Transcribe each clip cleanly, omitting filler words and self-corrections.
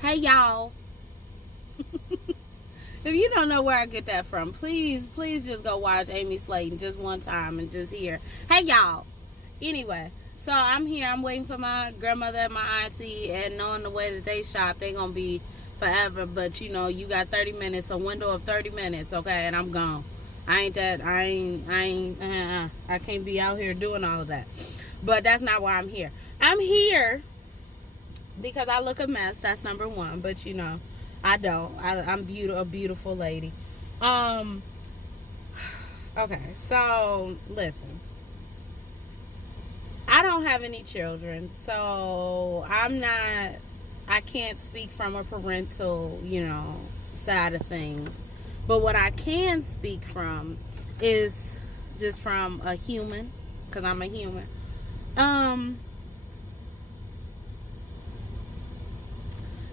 Hey y'all. If you don't know where I get that from, please just go watch Amy Slayton just one time and just hear, hey y'all. Anyway, so I'm here. I'm waiting for my grandmother and my auntie, and knowing the way that they shop, they gonna be forever. But you know, you got 30 minutes, a window of 30 minutes, okay, and I'm gone. I can't be out here doing all of that. But that's not why I'm here. I'm here because I look a mess. That's number one. But you know, I don't. I'm a beautiful lady. Um. Okay. So listen. I don't have any children, so I can't speak from a parental, side of things. But what I can speak from is just from a human, because I'm a human.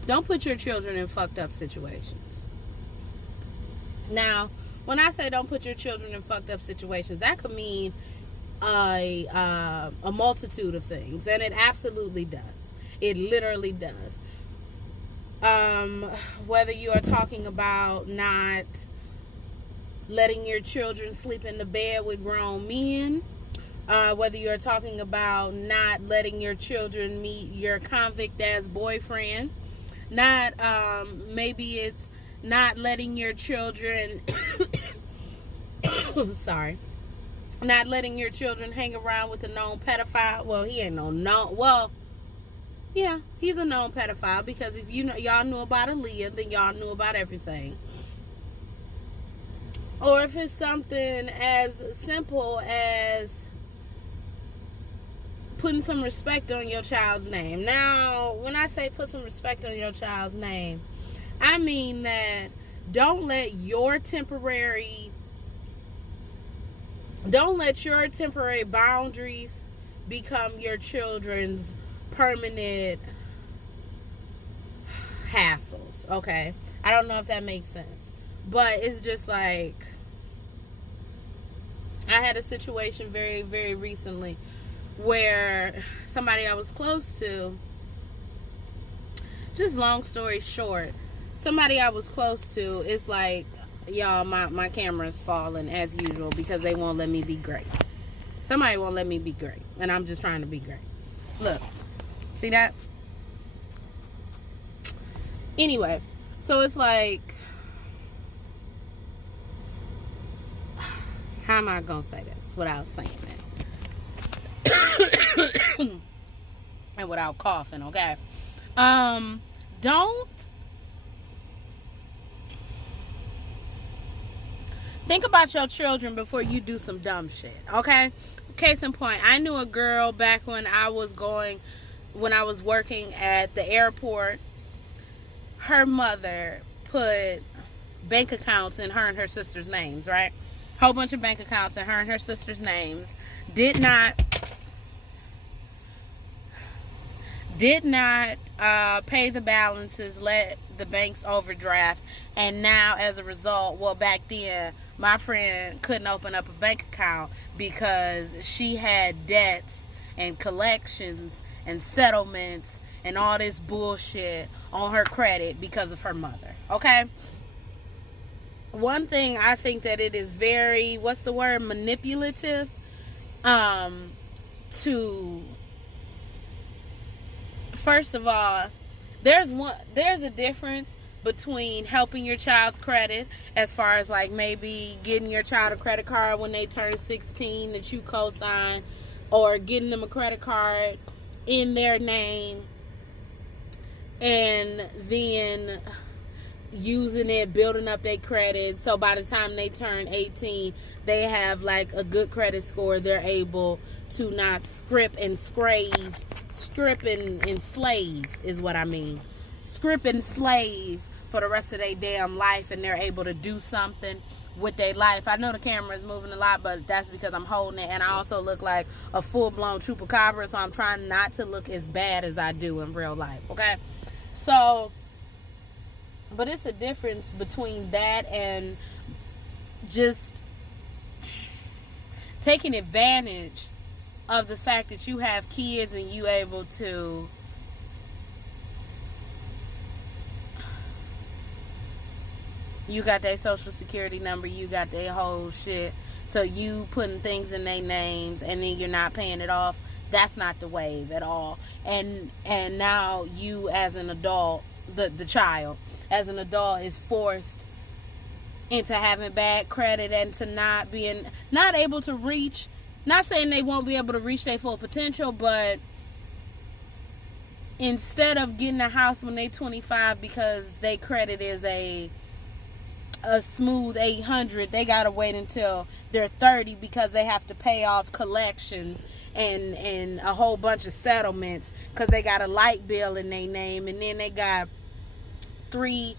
Don't put your children in fucked up situations. Now, when I say don't put your children in fucked up situations, that could mean a multitude of things, and it absolutely does. It literally does. Whether you are talking about not letting your children sleep in the bed with grown men, whether you're talking about not letting your children meet your convict ass boyfriend, not maybe it's not letting your children sorry, not letting your children hang around with a known pedophile. Well, he ain't well, yeah, he's a known pedophile, because if y'all knew about Aaliyah, then y'all knew about everything. Or if it's something as simple as putting some respect on your child's name. Now, when I say put some respect on your child's name, I mean that don't let your temporary boundaries become your children's permanent hassles, okay? I don't know if that makes sense, but it's just like, I had a situation very, very recently where somebody I was close to, just long story short, somebody I was close to, it's like, y'all, my camera's falling as usual because they won't let me be great. Somebody won't let me be great, and I'm just trying to be great. Look, see that? Anyway, so it's like, how am I gonna say this without saying it? And without coughing, okay? Don't think about your children before you do some dumb shit, okay? Case in point, I knew a girl back when I was working at the airport. Her mother put bank accounts in her and her sister's names, right? Whole bunch of bank accounts in her and her sister's names. Did not pay the balances, let the banks overdraft, and now as a result, well, back then my friend couldn't open up a bank account because she had debts and collections and settlements and all this bullshit on her credit because of her mother, okay? One thing, I think that it is very, what's the word, manipulative, to, first of all, there's a difference between helping your child's credit, as far as like maybe getting your child a credit card when they turn 16 that you co-sign, or getting them a credit card in their name and then using it, building up their credit, so by the time they turn 18 they have like a good credit score. They're able to not script and slave is what I mean. Script and slave for the rest of their damn life, and they're able to do something with their life. I know the camera is moving a lot, but that's because I'm holding it, and I also look like a full-blown chupacabra, so I'm trying not to look as bad as I do in real life, okay? So, but it's a difference between that and just taking advantage of the fact that you have kids and you able to You got their social security number, you got their whole shit. So you putting things in their names and then you're not paying it off. That's not the wave at all. And now you as an adult, the child as an adult is forced into having bad credit and to not able to reach, not saying they won't be able to reach their full potential, but instead of getting a house when they 25 because their credit is a smooth 800, they gotta wait until they're 30 because they have to pay off collections and a whole bunch of settlements because they got a light bill in their name, and then they got three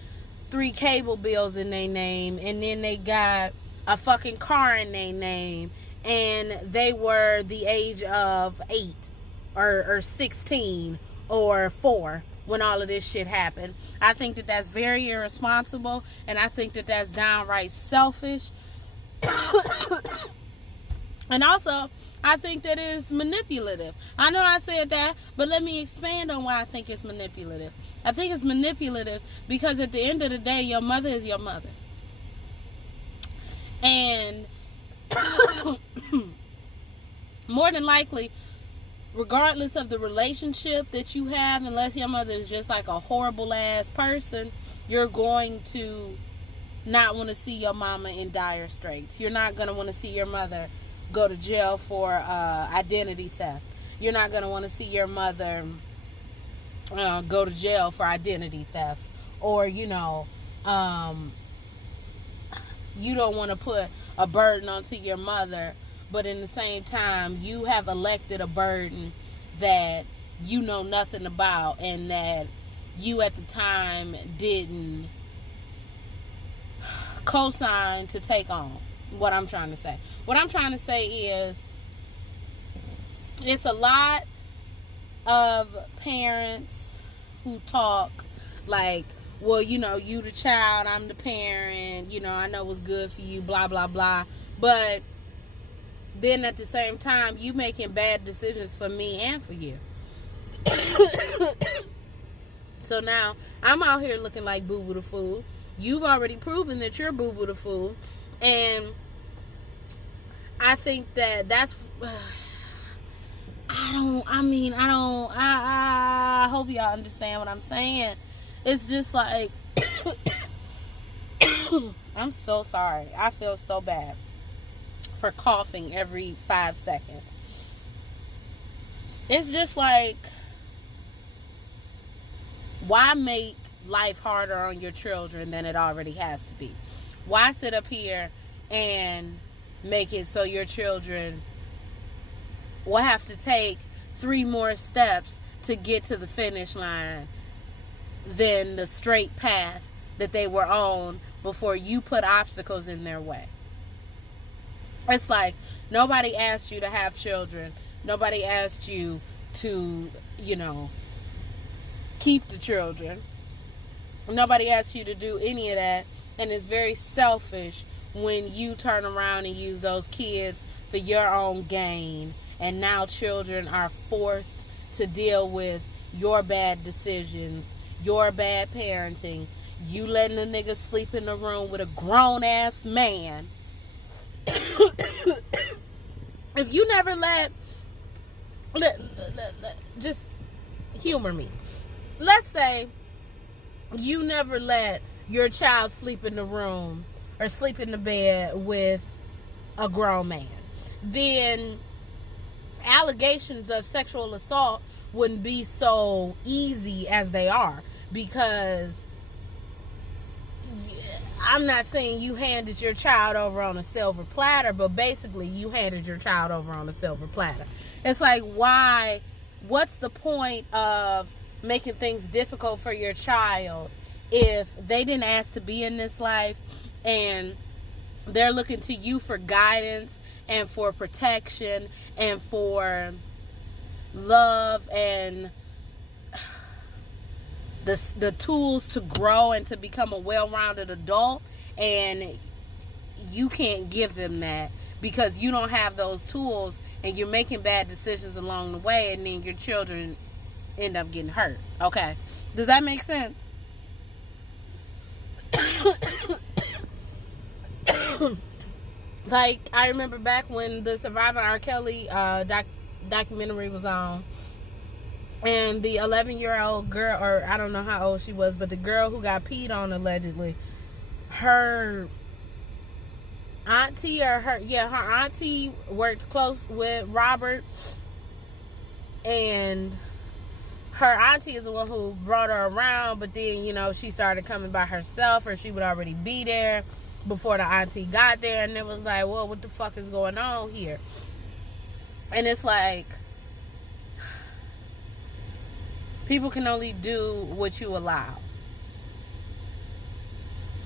cable bills in their name, and then they got a fucking car in their name, and they were the age of 8 or 16 or 4 when all of this shit happened. I think that that's very irresponsible, and I think that that's downright selfish. And also, I think that it's manipulative. I know I said that, but let me expand on why I think it's manipulative. I think it's manipulative because at the end of the day, your mother is your mother. And more than likely, regardless of the relationship that you have, unless your mother is just like a horrible ass person, you're going to not want to see your mama in dire straits. You're not going to want to see your mother go to jail for identity theft. You're not going to want to see your mother go to jail for identity theft. Or, you don't want to put a burden onto your mother, but in the same time, you have elected a burden that you know nothing about and that you at the time didn't co-sign to take on. What I'm trying to say. What I'm trying to say is it's a lot of parents who talk like, well, you the child, I'm the parent, I know what's good for you, blah, blah, blah. But then at the same time, you making bad decisions for me and for you. So now I'm out here looking like Boo Boo the Fool. You've already proven that you're Boo Boo the Fool. And I think that's I hope y'all understand what I'm saying. It's just like I'm so sorry. I feel so bad for coughing every 5 seconds. It's just like, why make life harder on your children than it already has to be? Why sit up here and make it so your children will have to take 3 more steps to get to the finish line than the straight path that they were on before you put obstacles in their way? It's like, nobody asked you to have children. Nobody asked you to, keep the children. Nobody asked you to do any of that. And it's very selfish when you turn around and use those kids for your own gain. And now children are forced to deal with your bad decisions, your bad parenting, you letting a nigga sleep in the room with a grown-ass man. If you never just humor me. Let's say you never let your child sleep in the room or sleep in the bed with a grown man. Then allegations of sexual assault wouldn't be so easy as they are, because I'm not saying you handed your child over on a silver platter, but basically you handed your child over on a silver platter. It's like, why? What's the point of making things difficult for your child if they didn't ask to be in this life and they're looking to you for guidance and for protection and for love and the tools to grow and to become a well-rounded adult, and you can't give them that because you don't have those tools, and you're making bad decisions along the way, and then your children end up getting hurt. Okay, does that make sense? Like, I remember back when the Surviving R. Kelly documentary was on, and the 11-year-old girl, or I don't know how old she was, but the girl who got peed on allegedly, her auntie her auntie worked close with Robert, and her auntie is the one who brought her around, but then, you know, she started coming by herself, or she would already be there before the auntie got there, and it was like, well, what the fuck is going on here? And it's like, people can only do what you allow.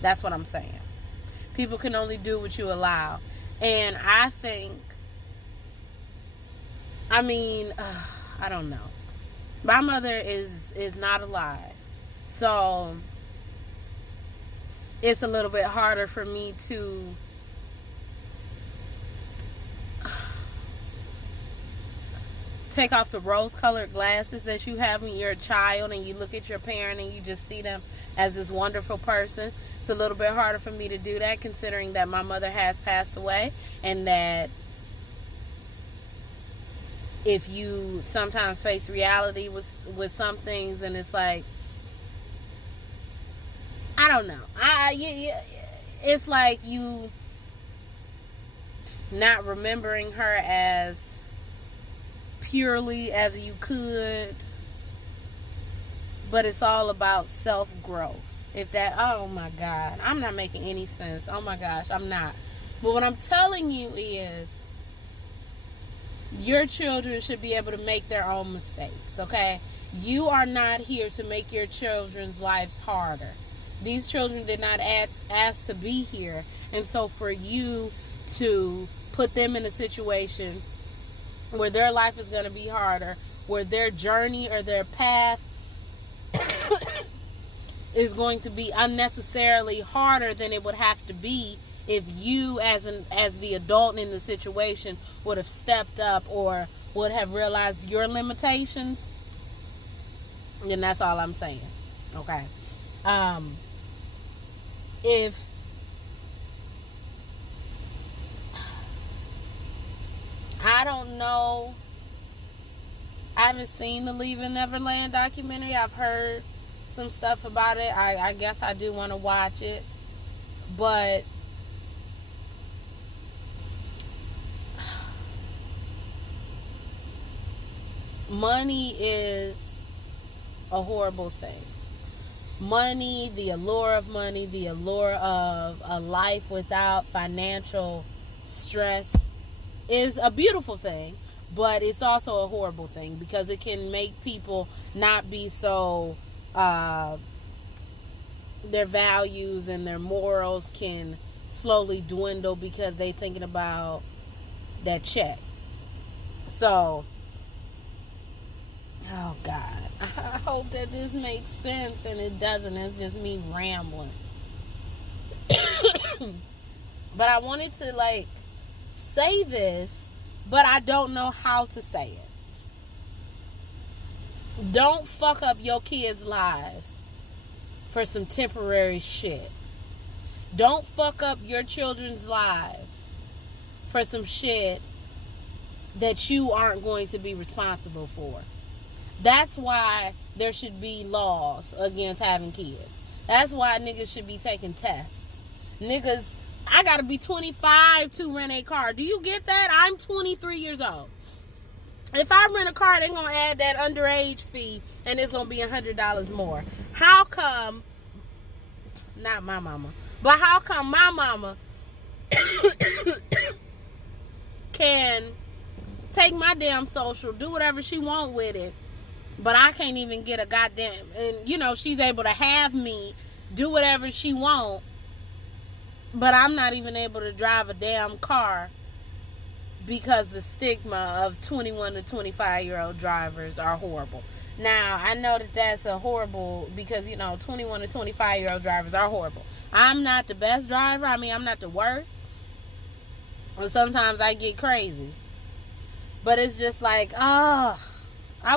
That's what I'm saying. People can only do what you allow. And I think, I mean, I don't know. My mother is not alive. So it's a little bit harder for me to take off the rose-colored glasses that you have when you're a child and you look at your parent and you just see them as this wonderful person. It's a little bit harder for me to do that, considering that my mother has passed away, and that if you sometimes face reality with some things, and it's like, I don't know. It's like you not remembering her as purely as you could, but it's all about self-growth. If that, oh my God, I'm not making any sense. Oh my gosh, I'm not. But what I'm telling you is, your children should be able to make their own mistakes, okay? You are not here to make your children's lives harder. These children did not ask to be here. And so for you to put them in a situation where their life is going to be harder, where their journey or their path is going to be unnecessarily harder than it would have to be if you as the adult in the situation would have stepped up or would have realized your limitations, then that's all I'm saying. Okay. If I don't know, I haven't seen the Leaving Neverland documentary. I've heard some stuff about it. I guess I do want to watch it, but money is a horrible thing. Money, the allure of money, the allure of a life without financial stress is a beautiful thing, but it's also a horrible thing because it can make people not be so, their values and their morals can slowly dwindle because they thinking about that check. So, oh God, I hope that this makes sense, and it doesn't. It's just me rambling. But I wanted to say this, but I don't know how to say it. Don't fuck up your kids' lives for some temporary shit. Don't fuck up your children's lives for some shit that you aren't going to be responsible for. That's why there should be laws against having kids. That's why niggas should be taking tests. Niggas, I gotta be 25 to rent a car. Do you get that? I'm 23 years old. If I rent a car, they're gonna add that underage fee, and it's gonna be $100 more. How come, not my mama, but how come my mama can take my damn social, do whatever she want with it, but I can't even get a goddamn, and she's able to have me do whatever she want, but I'm not even able to drive a damn car because the stigma of 21 to 25-year-old drivers are horrible. Now, I know that that's a horrible, because 21 to 25-year-old drivers are horrible. I'm not the best driver. I mean, I'm not the worst. And sometimes I get crazy. But it's just like, I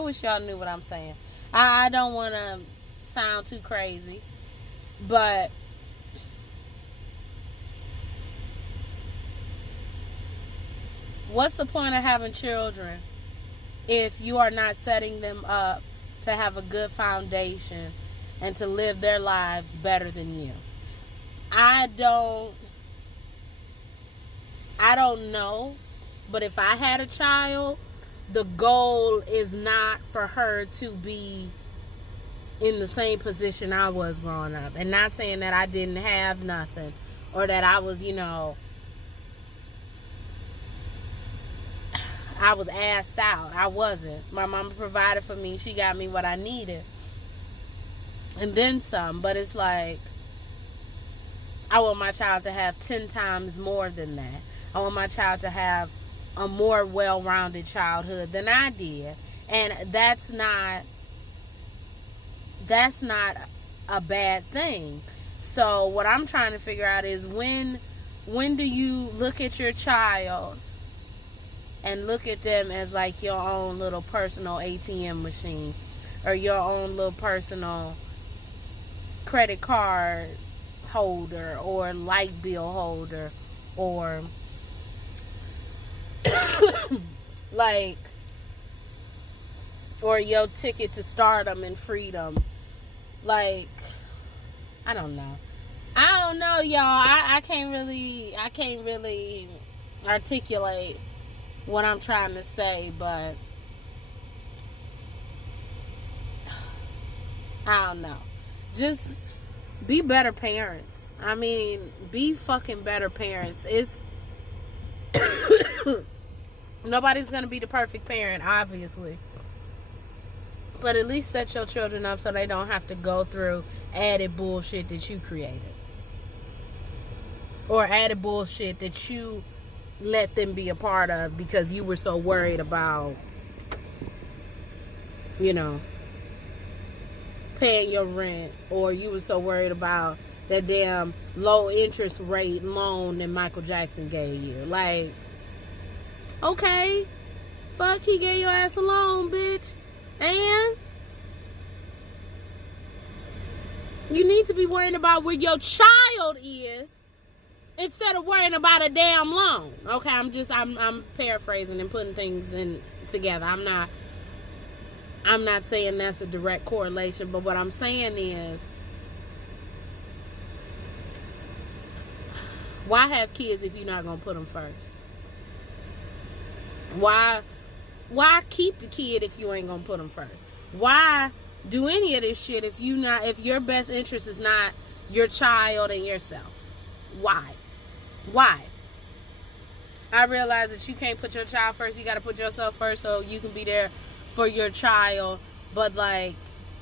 wish y'all knew what I'm saying. I don't want to sound too crazy, but What's the point of having children if you are not setting them up to have a good foundation and to live their lives better than you? I don't know, but if I had a child, the goal is not for her to be in the same position I was growing up. And not saying that I didn't have nothing or that I was, I was assed out. I wasn't. My mama provided for me. She got me what I needed. And then some. But it's like, I want my child to have 10 times more than that. I want my child to have a more well-rounded childhood than I did. And that's not a bad thing. So what I'm trying to figure out is when do you look at your child and look at them as like your own little personal ATM machine or your own little personal credit card holder or light bill holder or like, or your ticket to stardom and freedom. Like, I don't know, y'all. I can't really articulate what I'm trying to say, but I don't know. Just be better parents. I mean, be fucking better parents. It's nobody's gonna be the perfect parent, obviously. But at least set your children up so they don't have to go through added bullshit that you created. Or added bullshit that you let them be a part of because you were so worried about, paying your rent. Or you were so worried about that damn low interest rate loan that Michael Jackson gave you. Like, okay, fuck, he gave your ass a loan, bitch. And you need to be worrying about where your child is instead of worrying about a damn loan. Okay, I'm paraphrasing and putting things together. I'm not saying that's a direct correlation, but what I'm saying is, why have kids if you're not gonna put them first? Why keep the kid if you ain't gonna put them first? Why do any of this shit if your best interest is not your child and yourself? Why? I realize that you can't put your child first. You gotta put yourself first so you can be there for your child. But like,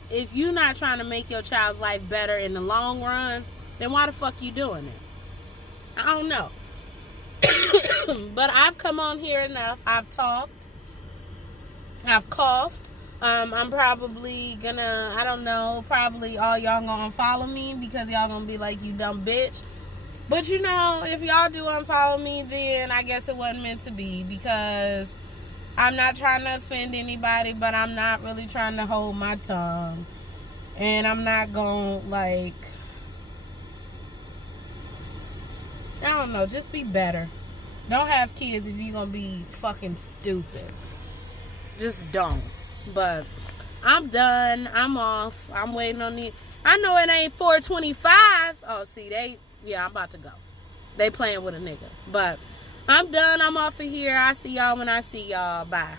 if you're not trying to make your child's life better in the long run, then why the fuck you doing it? I don't know. But I've come on here enough. I've talked. I've coughed. I'm probably gonna, I don't know, probably all y'all gonna unfollow me because y'all gonna be like, you dumb bitch. But if y'all do unfollow me, then I guess it wasn't meant to be, because I'm not trying to offend anybody, but I'm not really trying to hold my tongue. And I'm not gonna, like, I don't know, just be better. Don't have kids if you're gonna be fucking stupid. Just don't. But I'm done. I'm off. I'm waiting on the, I know it ain't 4:25. Oh, see, I'm about to go. They playing with a nigga. But I'm done. I'm off of here. I see y'all when I see y'all. Bye.